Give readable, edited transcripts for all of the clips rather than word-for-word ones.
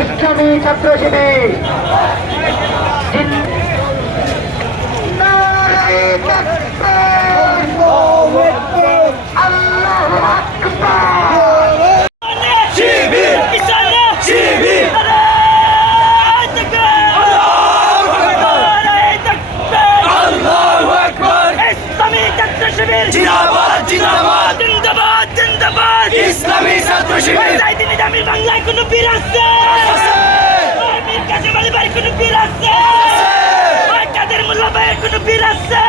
ইসলামী ছাত্র শিবির ইসলামী ছাত্র শিবির বাংলায় কোন বীর আছে? মীর কাসেম আলী ভাইয়ের কোন বীর আছে? কাদের মোল্লা ভাইয়ের কোন বীর আছে?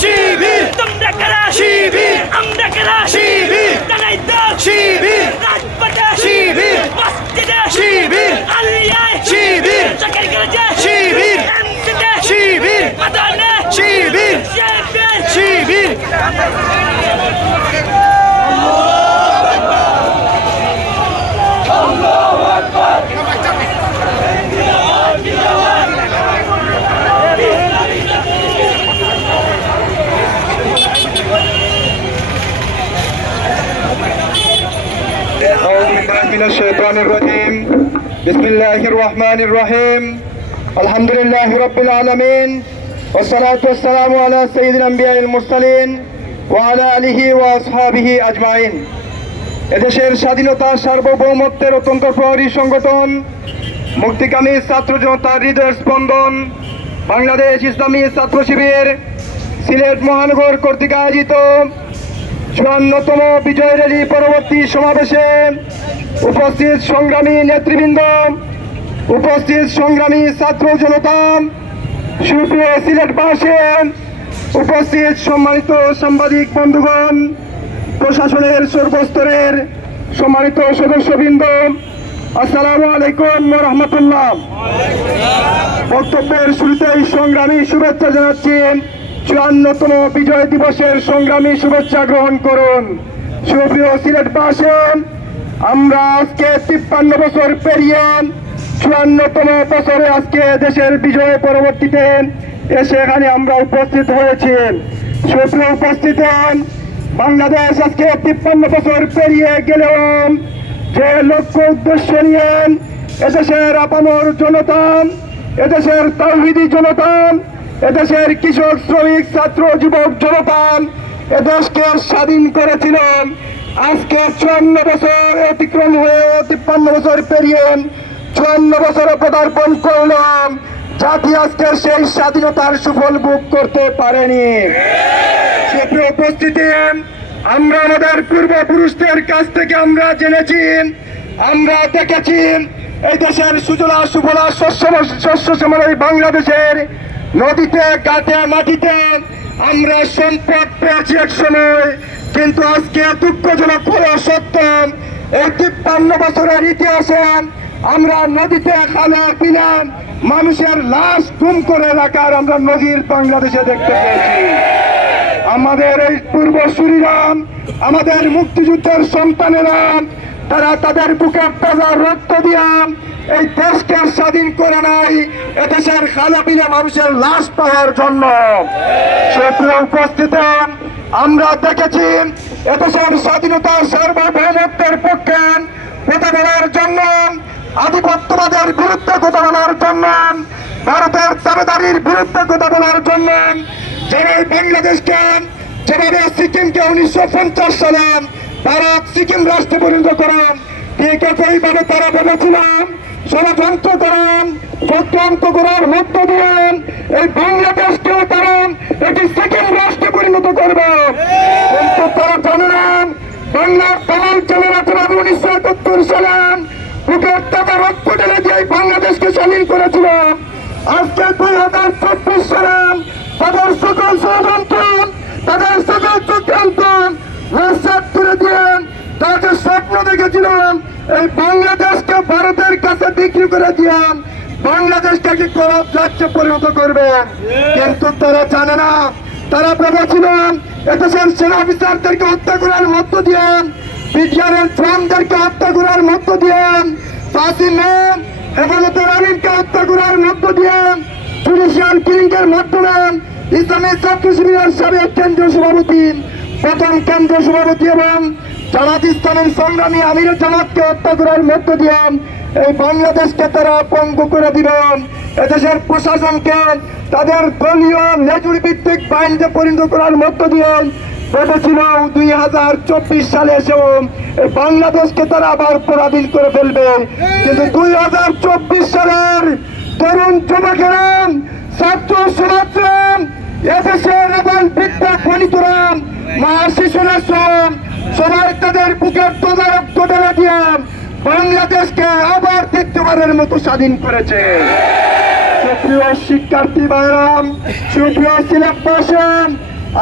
শিবির তোমরা কারা? শিবির আমরা কারা? শিবির জানাই তো শিবির রাজপথে শিবির মসজিদে শিবির আলিয়ায় শিবির সরকারি কলেজে শিবির এমসিতে শিবির মাদানে শিবির শিবির শিবির من الشيطان الرجيم بسم الله الرحمن الرحيم الحمد لله رب العالمين والصلاة والسلام على سيد الأنبياء المرسلين وعلى آله وأصحابه أجمعين এদেশের স্বাধীনতা সার্বভৌমত্বের অত্যন্ত প্রহরী সংগঠন মুক্তিকামী ছাত্র জনতার হৃদয়ের স্পন্দন বাংলাদেশ ইসলামী ছাত্র শিবির সিলেট মহানগর কর্তৃক আয়োজিত ৫৪তম বিজয় র্যালি পরবর্তী সমাবেশে উপস্থিত সংগ্রামী নেতৃবৃন্দ, উপস্থিত সংগ্রামী ছাত্র জনতা, সুপ্রিয় সিলেটবাসী, উপস্থিত সম্মানিত সাংবাদিক বন্ধুগণ, প্রশাসনের সর্বস্তরের সম্মানিত সদস্যবৃন্দ, আসসালামু আলাইকুম ওয়া রাহমাতুল্লাহ। বক্তব্যের শুরুতেই সংগ্রামী শুভেচ্ছা জানাচ্ছি। ৫৪তম বিজয় দিবসের সংগ্রামী শুভেচ্ছা গ্রহণ করুন। সুপ্রিয় সিলেটবাসী, আমরা আজকে ৫৩ বছর পেরিয়ে ৫৪তম বছরে আজকে দেশের বিজয় পরবর্তীতে এসে এখানে আমরা উপস্থিত হয়েছি। সুপ্রিয় উপস্থিতি, বাংলাদেশ আজকে ৫৩ বছর পেরিয়ে গেলেও যে লক্ষ্য উদ্দেশ্য নিয়ে এদেশের আপামর জনতা, এদেশের তাওহীদি জনতা, এদেশের কৃষক শ্রমিক ছাত্র যুবক জনতা এদেশকে স্বাধীন করেছিলেন, আজকে ৫৪ বছর অতিক্রম হয়ে ৫৩ বছর পেরিয়ে ৫৪ বছরে পদার্পণ করলাম, জাতি আজকে সেই স্বাধীনতার সুফল ভোগ করতে পারেনি। সুপ্রিয় উপস্থিতি, আমরা আমাদের পূর্বপুরুষদের কাছ থেকে আমরা জেনেছি, আমরা দেখেছি এই দেশের সুজলা সুফলা শস্য শ্যামল এই বাংলাদেশের নদীতে ঘাটে মাটিতে আমরা সম্পদ পেয়েছি এক সময়, কিন্তু আজকে দুঃখজনক হলো সত্য এই 53 বছরের ইতিহাসে আমরা নদীতে খালে পিলাম মানুষের লাশ গুম করে রাখার আমরা নজির বাংলাদেশে দেখতে পেয়েছি। আমাদের এই পূর্বসূরীরা, আমাদের মুক্তিযুদ্ধের সন্তানেরা, তারা তাদের বুকের তাজা রক্ত দিয়া এই দেশকে স্বাধীন করে নাই এদেশের খালাপিলা মানুষের লাশ পাওয়ার জন্য। সেপ্রিয় উপস্থিতি, আমরা দেখেছি এদেশের স্বাধীনতা সার্বভৌমত্বের পক্ষে কথা বলার জন্য, আধিপত্যবাদের বিরুদ্ধে কথা বলার জন্য, ভারতের দাবেদারির বিরুদ্ধে কথা বলার জন্য যারা বাংলাদেশকে, যেভাবে সিকিমকে 1950 সালে ভারত সিকিম রাষ্ট্রে পরিণত করেন, ঠিক একইভাবে তারা ভেবেছিলেন ষড়যন্ত্র করেন, চক্রান্ত করার মধ্য দিয়ে এই বাংলাদেশকেও তারা এটি সিকিম রাষ্ট্রে পরিণত করবে। কিন্তু তারা জানেন বাংলার তামাম ছেলেরা যেভাবে 1971 সালে বুকের টাকা রক্ত ঢেলে দিয়ে বাংলাদেশকে স্বাধীন করেছিল, আজকে 2024 সালে তাদের সকল ষড়যন্ত্র, তাদের সকল চক্রান্ত নস্যাৎ করে দিয়ে তারা যে স্বপ্ন দেখেছিলাম এই বাংলাদেশকে ভারতের কাছে বিক্রি করে দিয়ে বাংলাদেশকে কি করব রাজ্যে পরিণত করবে, কিন্তু তারা জানে না, তারা ভেবেছিলেন এদেশের সেনা অফিসারদেরকে হত্যা করার মধ্য দিয়ে, বিজ্ঞানের জওয়ানদেরকে হত্যা করার মধ্য দিয়ে, ফাঁসি মেন হেফাজতের আমিনকে হত্যা করার মধ্য দিয়ে, জুডিশিয়াল কিলিং এর মাধ্যমে ইসলামী ছাত্র শিবিরের সাবেক কেন্দ্রীয় সভাপতি, প্রথম কেন্দ্রীয় সভাপতি এবং জামাত ইসলামের সংগ্রামী আমির জামাতকে হত্যা করার মধ্য দিয়ে এই বাংলাদেশকে তারা পঙ্গু করে দিবেন। এদেশের প্রশাসনকে তাদের দলীয় লেজুর ভিত্তিক বাহিনীতে পরিণত করার মধ্য দিয়ে ভেবেছিল 2024 সালে এসেও এই বাংলাদেশকে তারা আবার পরাধীন করে ফেলবে, কিন্তু 2024 সালের তরুণ যুবকেরা, ছাত্র সমাজরা, এদেশের এবং বিদ্যা খনিতরা, মা শিশুরা সবাই তাদের বুকের তদারক টোটালা দিয়ে বাংলাদেশকে আবার দ্বিতীয়বারের মতো স্বাধীন করেছে। সুপ্রিয় শিক্ষার্থী ভাইরাম, সুপ্রিয় সিলেটবাসী,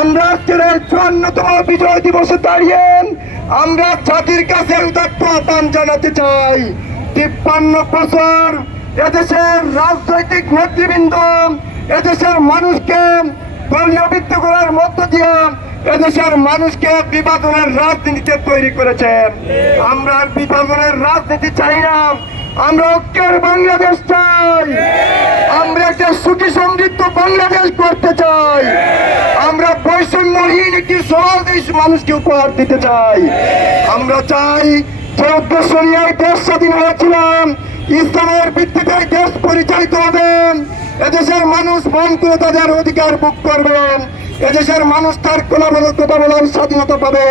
আমরা আজকের এই 54তম বিজয় দিবসে দাঁড়িয়ে আমরা জাতির কাছে উদাত্ত আহ্বান জানাতে চাই। 53 বছর এদেশের রাজনৈতিক নেতৃবৃন্দ এদেশের মানুষকে দলীয় ভিত্তি করার মধ্য দিয়ে এদেশের মানুষকে বিভাজনের রাজনীতিতে তৈরি করেছেন। আমরা বিভাজনের রাজনীতি চাই না, আমরা ঐক্যের বাংলাদেশ চাই, আমরা একটা সুখী সমৃদ্ধ বাংলাদেশ করতে চাই, আমরা বৈষম্যহীন একটি সমাজ দেশ মানুষকে উপহার দিতে চাই। আমরা চাই যে উদ্দেশ্য নিয়ে দেশ স্বাধীন হয়েছিলাম, ইসলামের ভিত্তিতে দেশ পরিচালিত হবে, এদেশের মানুষ মন করে তাদের অধিকার ভোগ করবেন, এদেশের মানুষ তার কথা বলার স্বাধীনতা পাবে।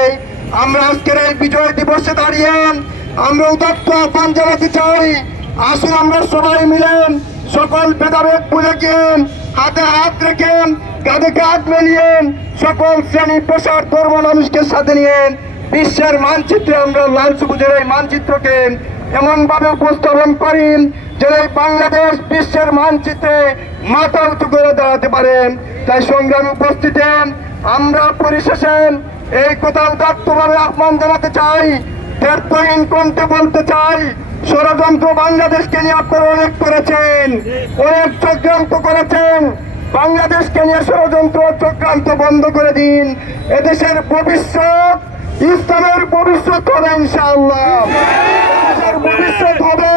আমরা আজকের এই বিজয় দিবসে দাঁড়িয়ে আমরা উদাত্ত আহ্বান জানাতে চাই, আসুন আমরা সবাই মিলেন সকল ভেদাভেদ ভুলে গিয়ে হাতে হাত রেখেন, কাঁধে কাঁধ মিলিয়ে সকল শ্রেণী পেশার ধর্ম মানুষকে সাথে নিয়ে বিশ্বের মানচিত্রে আমরা লাল সবুজের এই মানচিত্রকে এমন ভাবে উপস্থাপন করি যে এই বাংলাদেশ বিশ্বের মানচিত্রে মাথা উঁচু করে দাঁড়াতে পারেন। তাই সংগ্রামী উপস্থিতি, আমরা পরিশেষে এই কথা উদাত্তভাবে আহ্বান জানাতে চাই, ব্যর্থহীন কণ্ঠে বলতে চাই, ষড়যন্ত্র বাংলাদেশকে নিয়ে আপনারা অনেক করেছেন, অনেক চক্রান্ত করেছেন, বাংলাদেশকে নিয়ে ষড়যন্ত্র চক্রান্ত বন্ধ করে দিন। এদেশের ভবিষ্যৎ ইসলামের ভবিষ্যৎ হবে ইনশাআল্লাহ, এদেশের ভবিষ্যৎ হবে,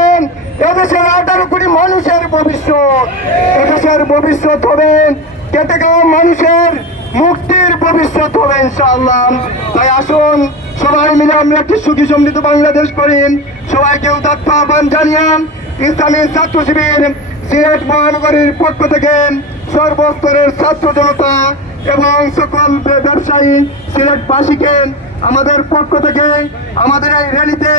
এদেশের 18 কোটি মানুষের ভবিষ্যৎ, এদেশের ভবিষ্যৎ হবে কেটে যাওয়া মানুষের মুক্তির ভবিষ্যৎ হবে ইনশাআল্লাহ। তাই আসুন সবাই মিলে আমরা একটি সুখী সমৃদ্ধ বাংলাদেশ করি। সবাইকে উদাত্ত আহ্বান জানিয়ে ইসলামী ছাত্র শিবির সিলেট মহানগরীর পক্ষ থেকে সর্বস্তরের ছাত্র জনতা এবং সকল ব্যবসায়ী সিলেটবাসীকে আমাদের পক্ষ থেকে আমাদের এই র্যালিতে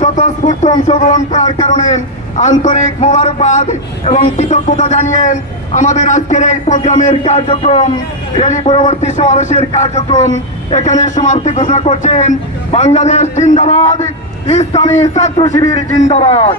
স্বতঃস্ফূর্ত অংশগ্রহণ করার কারণে আন্তরিক মোবারকবাদ এবং কৃতজ্ঞতা জানিয়ে আমাদের আজকের এই প্রোগ্রামের কার্যক্রম, র্যালি পরবর্তী সমাবেশের কার্যক্রম এখানে সমাপ্তি ঘোষণা করছেন। বাংলাদেশ জিন্দাবাদ, ইসলামী ছাত্র শিবির জিন্দাবাদ।